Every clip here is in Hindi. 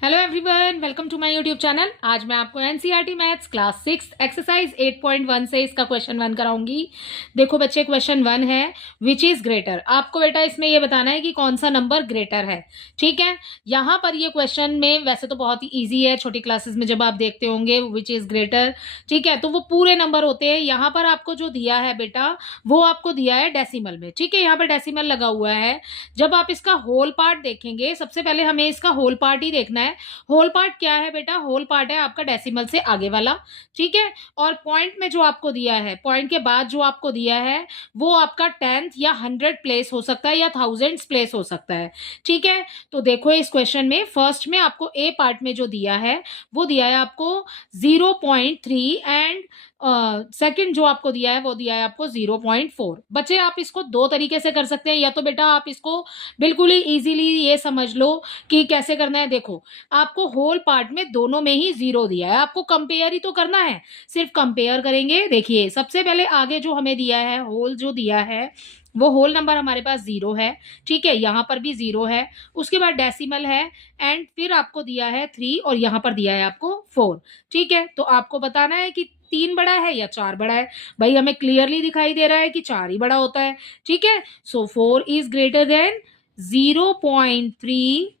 Hello everyone, welcome to my YouTube channel. आज मैं आपको एनसीईआरटी मैथ्स क्लास 6 एक्सरसाइज 8.1 से इसका क्वेश्चन 1 कराऊंगी। देखो बच्चे, क्वेश्चन 1 है विच इज ग्रेटर। आपको बेटा इसमें ये बताना है कि कौन सा नंबर ग्रेटर है। ठीक है, यहाँ पर ये क्वेश्चन में वैसे तो बहुत ही ईजी है, छोटी क्लासेस में जब आप देखते होंगे विच इज ग्रेटर, ठीक है, तो वो पूरे नंबर होते हैं। यहाँ पर आपको जो दिया है बेटा, वो आपको दिया है डेसिमल में। ठीक है, यहाँ पर डेसिमल लगा हुआ है। जब आप इसका होल पार्ट देखेंगे, सबसे पहले हमें इसका होल पार्ट ही देखना है। होल पार्ट क्या है बेटा? होल पार्ट है आपका डेसिमल से आगे वाला। ठीक है, और पॉइंट में जो आपको दिया है, पॉइंट के बाद जो आपको दिया है, वो आपका 10th या 100 प्लेस हो सकता है या 1000 प्लेस हो सकता है। ठीक है, तो देखो इस क्वेश्चन में फर्स्ट में आपको ए पार्ट में जो दिया है, वो दिया है आपको 0.3 एंड सेकंड जो आपको दिया है वो दिया है आपको 0.4। बच्चे, आप इसको दो तरीके से कर सकते हैं। या तो बेटा आप इसको बिल्कुल ही इजीली ये समझ लो कि कैसे करना है। देखो, आपको होल पार्ट में दोनों में ही 0 दिया है, आपको कंपेयर ही तो करना है। सिर्फ कंपेयर करेंगे। देखिए, सबसे पहले आगे जो हमें दिया है, होल जो दिया है, वो होल नंबर हमारे पास 0 है। ठीक है, यहाँ पर भी 0 है। उसके बाद डेसिमल है एंड फिर आपको दिया है 3 और यहाँ पर दिया है आपको 4। ठीक है, तो आपको बताना है कि 3 बड़ा है या 4 बड़ा है। भाई हमें क्लियरली दिखाई दे रहा है कि 4 ही बड़ा होता है। ठीक है, सो 4 इज ग्रेटर देन 0.3।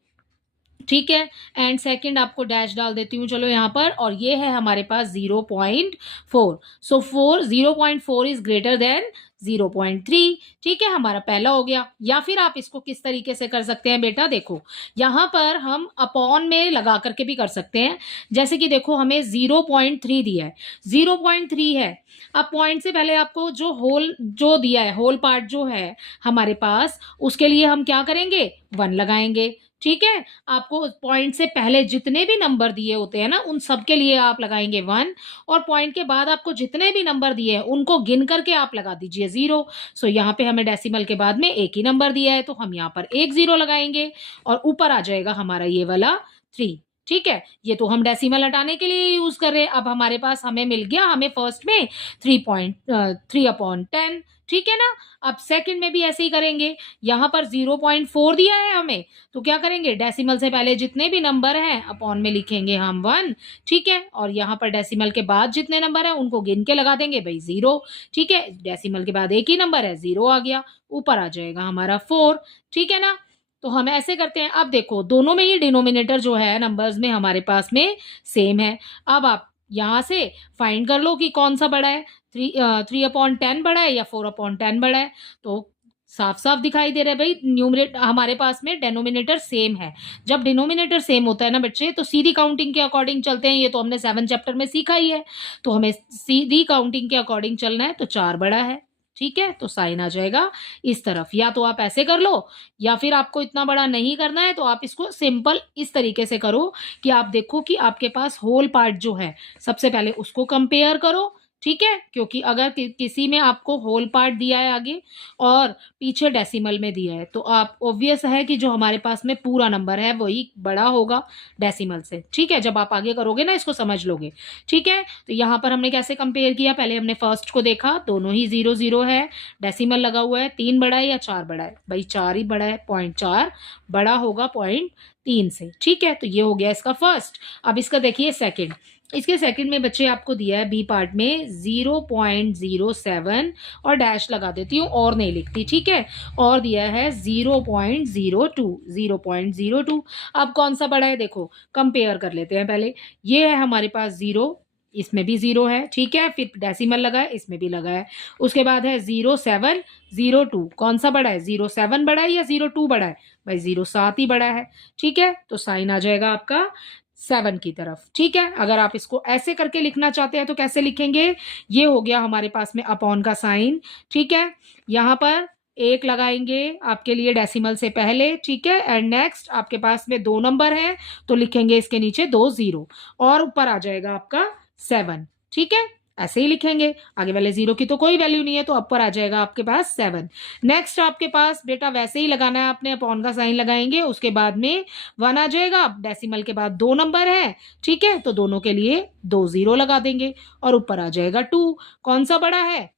ठीक है, एंड सेकंड आपको डैश डाल देती हूँ चलो यहाँ पर, और ये है हमारे पास 0.4। सो 0.4 इज ग्रेटर देन 0.3। ठीक है, हमारा पहला हो गया। या फिर आप इसको किस तरीके से कर सकते हैं बेटा? देखो, यहाँ पर हम अपॉन में लगा करके भी कर सकते हैं। जैसे कि देखो, हमें 0.3 दिया है, 0.3 है। अब पॉइंट से पहले आपको जो होल जो दिया है, होल पार्ट जो है हमारे पास, उसके लिए हम क्या करेंगे? 1 लगाएंगे। ठीक है, आपको पॉइंट से पहले जितने भी नंबर दिए होते हैं ना, उन सब के लिए आप लगाएंगे 1, और पॉइंट के बाद आपको जितने भी नंबर दिए हैं उनको गिन करके आप लगा दीजिए 0। सो यहाँ पे हमें डेसिमल के बाद में एक ही नंबर दिया है, तो हम यहाँ पर एक 0 लगाएंगे और ऊपर आ जाएगा हमारा ये वाला 3। ठीक है, ये तो हम डेसिमल हटाने के लिए यूज कर रहे हैं। अब हमारे पास हमें मिल गया, हमें फर्स्ट में 3.3/10। ठीक है ना। अब सेकंड में भी ऐसे ही करेंगे। यहाँ पर 0.4 दिया है हमें, तो क्या करेंगे? डेसिमल से पहले जितने भी नंबर हैं अपॉन में लिखेंगे हम 1। ठीक है, और यहाँ पर डेसिमल के बाद जितने नंबर हैं उनको गिन के लगा देंगे भाई 0। ठीक है, डेसिमल के बाद एक ही नंबर है, 0 आ गया, ऊपर आ जाएगा हमारा 4। ठीक है ना, तो हम ऐसे करते हैं। अब देखो, दोनों में ही डिनोमिनेटर जो है नंबर्स में हमारे पास में सेम है। अब आप यहाँ से फाइंड कर लो कि कौन सा बड़ा है, 3/10 बड़ा है या 4/10 बड़ा है। तो साफ साफ दिखाई दे रहा है भाई, न्यूमरेट हमारे पास में डेनोमिनेटर सेम है। जब डिनोमिनेटर सेम होता है ना बच्चे, तो सीधी काउंटिंग के अकॉर्डिंग चलते हैं। ये तो हमने 7 चैप्टर में सीखा ही है। तो हमें सीधी काउंटिंग के अकॉर्डिंग चलना है, तो 4 बड़ा है। ठीक है, तो साइन आ जाएगा इस तरफ। या तो आप ऐसे कर लो, या फिर आपको इतना बड़ा नहीं करना है तो आप इसको सिंपल इस तरीके से करो कि आप देखो कि आपके पास होल पार्ट जो है, सबसे पहले उसको कंपेयर करो। ठीक है, क्योंकि अगर किसी में आपको होल पार्ट दिया है आगे और पीछे डेसिमल में दिया है, तो आप ऑब्वियस है कि जो हमारे पास में पूरा नंबर है वही बड़ा होगा डेसिमल से। ठीक है, जब आप आगे करोगे ना इसको समझ लोगे। ठीक है, तो यहाँ पर हमने कैसे कंपेयर किया? पहले हमने फर्स्ट को देखा, दोनों ही 0 0 है, डेसिमल लगा हुआ है। 3 बड़ा है या 4 बड़ा है? भाई 4 ही बड़ा है, 0.4 बड़ा होगा 0.3 से। ठीक है, तो ये हो गया इसका फर्स्ट। अब इसका देखिए सेकंड। इसके सेकंड में बच्चे आपको दिया है बी पार्ट में 0.07 और डैश लगा देती हूँ और नहीं लिखती। ठीक है, और दिया है 0.02, 0.02। अब कौन सा बड़ा है? देखो, कंपेयर कर लेते हैं पहले। ये है हमारे पास 0, इसमें भी 0 है। ठीक है, फिर डेसिमल लगा है, इसमें भी लगा है। उसके बाद है 0.702। कौन सा बड़ा है? 0.7 बड़ा है या 0.2 बड़ा है? भाई 0.7 ही बड़ा है। ठीक है, तो साइन आ जाएगा आपका 7 की तरफ। ठीक है, अगर आप इसको ऐसे करके लिखना चाहते हैं तो कैसे लिखेंगे? ये हो गया हमारे पास में अपॉन का साइन। ठीक है, यहाँ पर 1 लगाएंगे आपके लिए डेसिमल से पहले। ठीक है, एंड नेक्स्ट आपके पास में 2 नंबर हैं, तो लिखेंगे इसके नीचे 2 0 और ऊपर आ जाएगा आपका 7। ठीक है, ऐसे ही लिखेंगे। आगे वाले 0 की तो कोई वैल्यू नहीं है, तो ऊपर आ जाएगा आपके पास 7। नेक्स्ट आपके पास बेटा वैसे ही लगाना है, आपने अपॉन का साइन लगाएंगे, उसके बाद में 1 आ जाएगा। डेसिमल के बाद 2 नंबर है। ठीक है, तो दोनों के लिए 2 0 लगा देंगे और ऊपर आ जाएगा 2। कौन सा बड़ा है?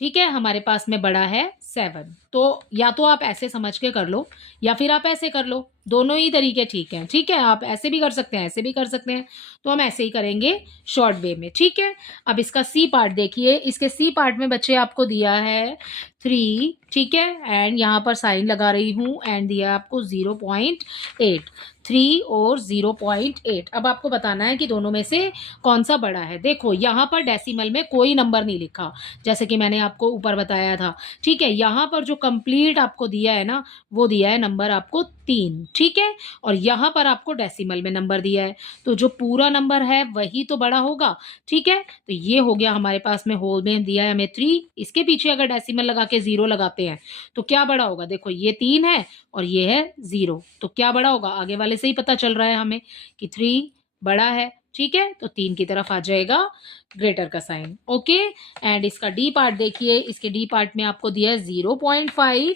ठीक है, हमारे पास में बड़ा है 7। तो या तो आप ऐसे समझ के कर लो, या फिर आप ऐसे कर लो। दोनों ही तरीके ठीक हैं, ठीक है। आप ऐसे भी कर सकते हैं, ऐसे भी कर सकते हैं, तो हम ऐसे ही करेंगे शॉर्ट वे में, ठीक है। अब इसका सी पार्ट देखिए, इसके सी पार्ट में बच्चे आपको दिया है 3, ठीक है, एंड यहाँ पर साइन लगा रही हूँ, एंड दिया आपको 0.8, 3 और 0.8। अब आपको बताना है कि दोनों में से कौन सा बड़ा है। देखो यहाँ पर डेसिमल में कोई नंबर नहीं लिखा, जैसे कि मैंने आपको ऊपर बताया था, ठीक है। यहाँ पर जो कंप्लीट आपको दिया है ना, वो दिया है नंबर आपको 3, ठीक है, और यहाँ पर आपको डेसिमल में नंबर दिया है, तो जो पूरा नंबर है वही तो बड़ा होगा, ठीक है। तो ये हो गया हमारे पास में, होल में दिया है हमें 3, इसके पीछे अगर डेसिमल लगा के 0 लगाते हैं तो क्या बड़ा होगा। देखो ये 3 है और ये है 0, तो क्या बड़ा होगा, आगे वाले से ही पता चल रहा है हमें कि 3 बड़ा है, ठीक है। तो 3 की तरफ आ जाएगा ग्रेटर का साइन, ओके। एंड इसका डी पार्ट देखिए, इसके डी पार्ट में आपको दिया है 0.5,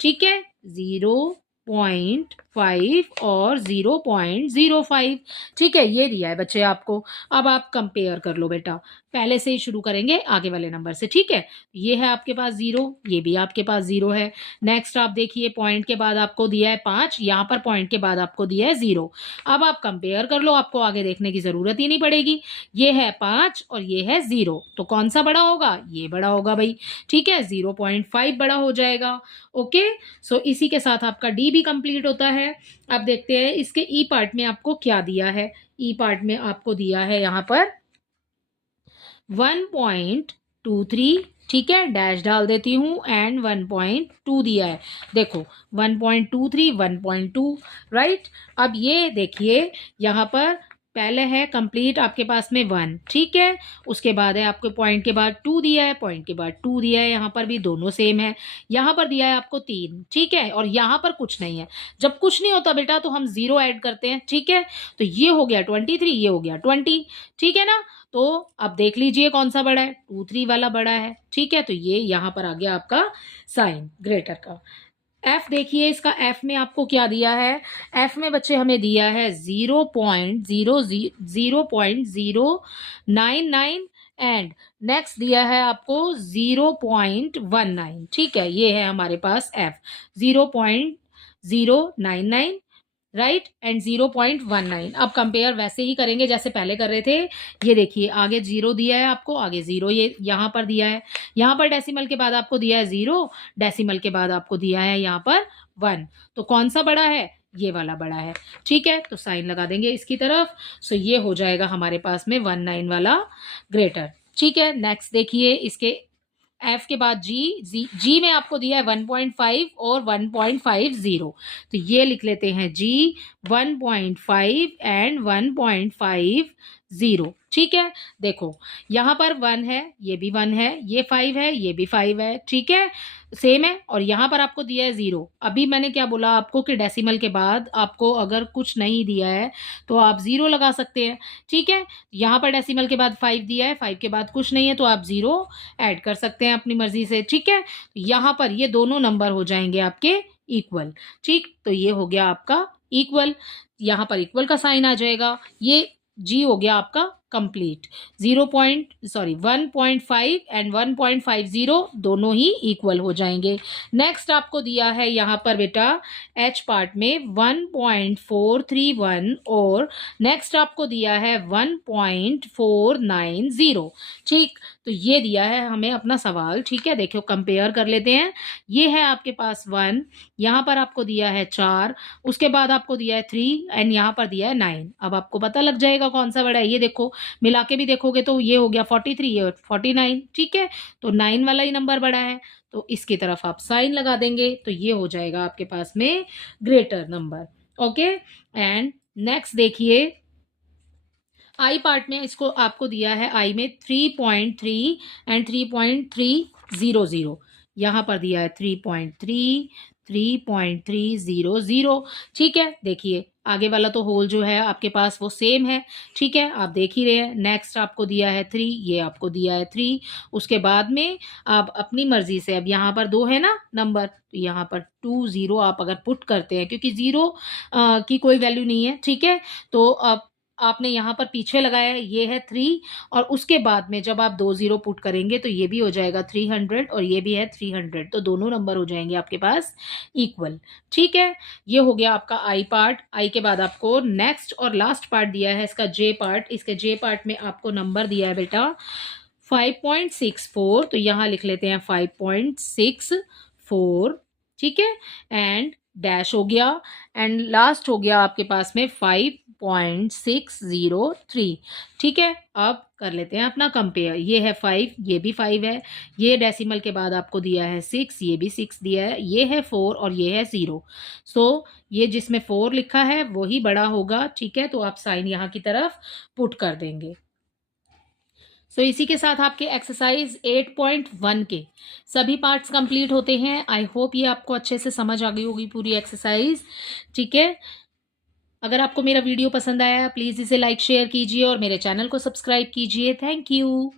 ठीक है, 0.5 और 0.05, ठीक है, ये दिया है बच्चे आपको। अब आप कंपेयर कर लो बेटा, पहले से ही शुरू करेंगे आगे वाले नंबर से, ठीक है। ये है आपके पास 0, ये भी आपके पास 0 है। नेक्स्ट आप देखिए, पॉइंट के बाद आपको दिया है 5, यहाँ पर पॉइंट के बाद आपको दिया है 0। अब आप कंपेयर कर लो, आपको आगे देखने की जरूरत ही नहीं पड़ेगी। ये है 5 और ये है 0, तो कौन सा बड़ा होगा, ये बड़ा होगा भाई, ठीक है, 0.5 बड़ा हो जाएगा, ओके। सो इसी के साथ आपका डी भी कंप्लीट होता है। अब देखते हैं इसके ई पार्ट में आपको क्या दिया है। ई पार्ट में आपको दिया है यहाँ पर 1.23, ठीक है, डैश डाल देती हूँ, एंड 1.2 दिया है। देखो 1.23, 1.2, राइट। अब ये देखिए यहाँ पर पहले है कंप्लीट आपके पास में 1, ठीक है, उसके बाद है आपको पॉइंट के बाद 2 दिया है, पॉइंट के बाद 2 दिया है, यहाँ पर भी दोनों सेम है। यहाँ पर दिया है आपको 3, ठीक है, और यहाँ पर कुछ नहीं है। जब कुछ नहीं होता बेटा तो हम 0 ऐड करते हैं, ठीक है। तो ये हो गया 23, ये हो गया 20, ठीक है ना। तो अब देख लीजिए कौन सा बड़ा है, 2, 3 वाला बड़ा है, ठीक है। तो ये यहाँ पर आ गया आपका साइन ग्रेटर का। एफ देखिए, इसका एफ में आपको क्या दिया है। एफ में बच्चे हमें दिया है 0.99, एंड नेक्स्ट दिया है आपको 0.19, ठीक है। ये है हमारे पास एफ, 0.099, राइट, एंड 0.19। अब कंपेयर वैसे ही करेंगे जैसे पहले कर रहे थे। ये देखिए आगे 0 दिया है आपको, आगे 0 ये यहाँ पर दिया है, यहाँ पर डेसिमल के बाद आपको दिया है 0, डेसिमल के बाद आपको दिया है यहाँ पर 1। तो कौन सा बड़ा है, ये वाला बड़ा है, ठीक है। तो साइन लगा देंगे इसकी तरफ। सो ये हो जाएगा हमारे पास में 19 वाला ग्रेटर, ठीक है। नेक्स्ट देखिए, इसके एफ के बाद जी में आपको दिया है 1.5 और 1.50, तो ये लिख लेते हैं जी 1.5 एंड 1.50, ठीक है। देखो यहाँ पर 1 है, ये भी 1 है, ये 5 है, ये भी 5 है, ठीक है, सेम है। और यहाँ पर आपको दिया है 0। अभी मैंने क्या बोला आपको कि डेसिमल के बाद आपको अगर कुछ नहीं दिया है तो आप 0 लगा सकते हैं, ठीक है। यहाँ पर डेसिमल के बाद 5 दिया है, 5 के बाद कुछ नहीं है तो आप 0 ऐड कर सकते हैं अपनी मर्जी से, ठीक है। यहाँ पर ये दोनों नंबर हो जाएंगे आपके इक्वल, ठीक। तो ये हो गया आपका इक्वल, यहाँ पर इक्वल का साइन आ जाएगा। ये जी हो गया आपका कंप्लीट। 1.5 एंड 1.50 दोनों ही इक्वल हो जाएंगे। नेक्स्ट आपको दिया है यहाँ पर बेटा एच पार्ट में 1.431 और नेक्स्ट आपको दिया है 1.490, ठीक। तो ये दिया है हमें अपना सवाल, ठीक है। देखो कंपेयर कर लेते हैं। ये है आपके पास 1, यहाँ पर आपको दिया है 4, उसके बाद आपको दिया है 3 एंड यहाँ पर दिया है 9। अब आपको पता लग जाएगा कौन सा बड़ा है। ये देखो मिला के भी देखोगे तो ये हो गया 43, ये 49, ठीक है। तो 9 वाला ही नंबर बड़ा है, तो इसकी तरफ आप साइन लगा देंगे, तो ये हो जाएगा आपके पास में greater number, okay. And next देखिए आई पार्ट में, इसको आपको दिया है आई में 3.3 एंड 3.300, यहाँ पर दिया है 3.3, 3.300, ठीक है। देखिए आगे वाला तो होल जो है आपके पास वो सेम है, ठीक है, आप देख ही रहे हैं। नेक्स्ट आपको दिया है 3, ये आपको दिया है 3, उसके बाद में आप अपनी मर्जी से, अब यहाँ पर 2 है ना नंबर, तो यहाँ पर 2 0 आप अगर पुट करते हैं, क्योंकि 0 की कोई वैल्यू नहीं है, ठीक है। तो अब आपने यहाँ पर पीछे लगाया है, ये है 3 और उसके बाद में जब आप 2 ज़ीरो पुट करेंगे तो ये भी हो जाएगा 300 और ये भी है 300, तो दोनों नंबर हो जाएंगे आपके पास इक्वल। ठीक है, ये हो गया आपका आई पार्ट। आई के बाद आपको नेक्स्ट और लास्ट पार्ट दिया है इसका जे पार्ट। इसके जे पार्ट में आपको नंबर दिया है बेटा 5.64, तो यहाँ लिख लेते हैं 5.64। ठीक है, एंड डैश हो गया एंड लास्ट हो गया आपके पास में 5.603। ठीक है, अब कर लेते हैं अपना कंपेयर। ये है 5, ये भी 5 है, ये डेसिमल के बाद आपको दिया है 6, ये भी 6 दिया है, ये है 4 और ये है 0। सो ये जिसमें 4 लिखा है वही बड़ा होगा। ठीक है, तो आप साइन यहाँ की तरफ पुट कर देंगे। सो इसी के साथ आपके एक्सरसाइज 8.1 के सभी पार्ट्स कंप्लीट होते हैं। आई होप ये आपको अच्छे से समझ आ गई होगी पूरी एक्सरसाइज। ठीक है, अगर आपको मेरा वीडियो पसंद आया प्लीज़ इसे लाइक शेयर कीजिए और मेरे चैनल को सब्सक्राइब कीजिए। Thank you.